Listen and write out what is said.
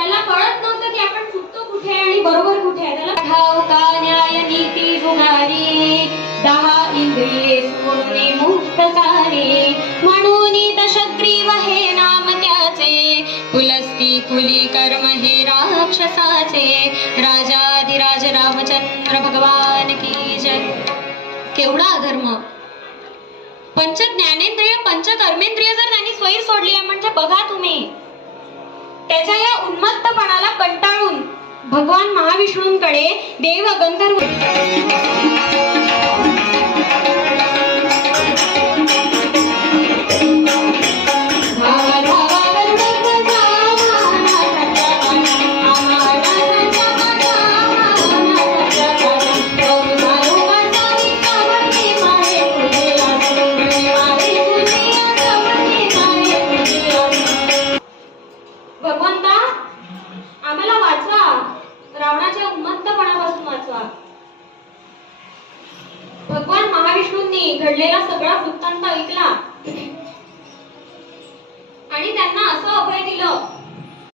त्याला कळत नव्हतं की आपण चुकतो कुठे आणि बरोबर कुठे आहे. त्याला ठाव का न्याय नीती जुगारी 10 इंद्रिये सोडून मुक्त सारे म्हणून दशग्रीव हे नाम त्याचे कुलस्ती कुली कर्म हे राक्षसाचे राजाधिराज रामचंद्र भगवान की जय. केवढा अधर्म. पंच ज्ञानेंद्रिय पंच कर्मेंद्रिय जर त्यांनी स्वैर सोडली आहे म्हणजे बघा तुम्ही. त्याच्या या उन्मत्तपणाला कंटाळून भगवान महाविष्णूंकडे देव गंधर्व भगवंता आम्हाला वाचवा, रावणाच्या उन्मत्तपणापासून वाचवा. भगवान महाविष्णूंनी घडलेला सगळा वृत्तांत ऐकला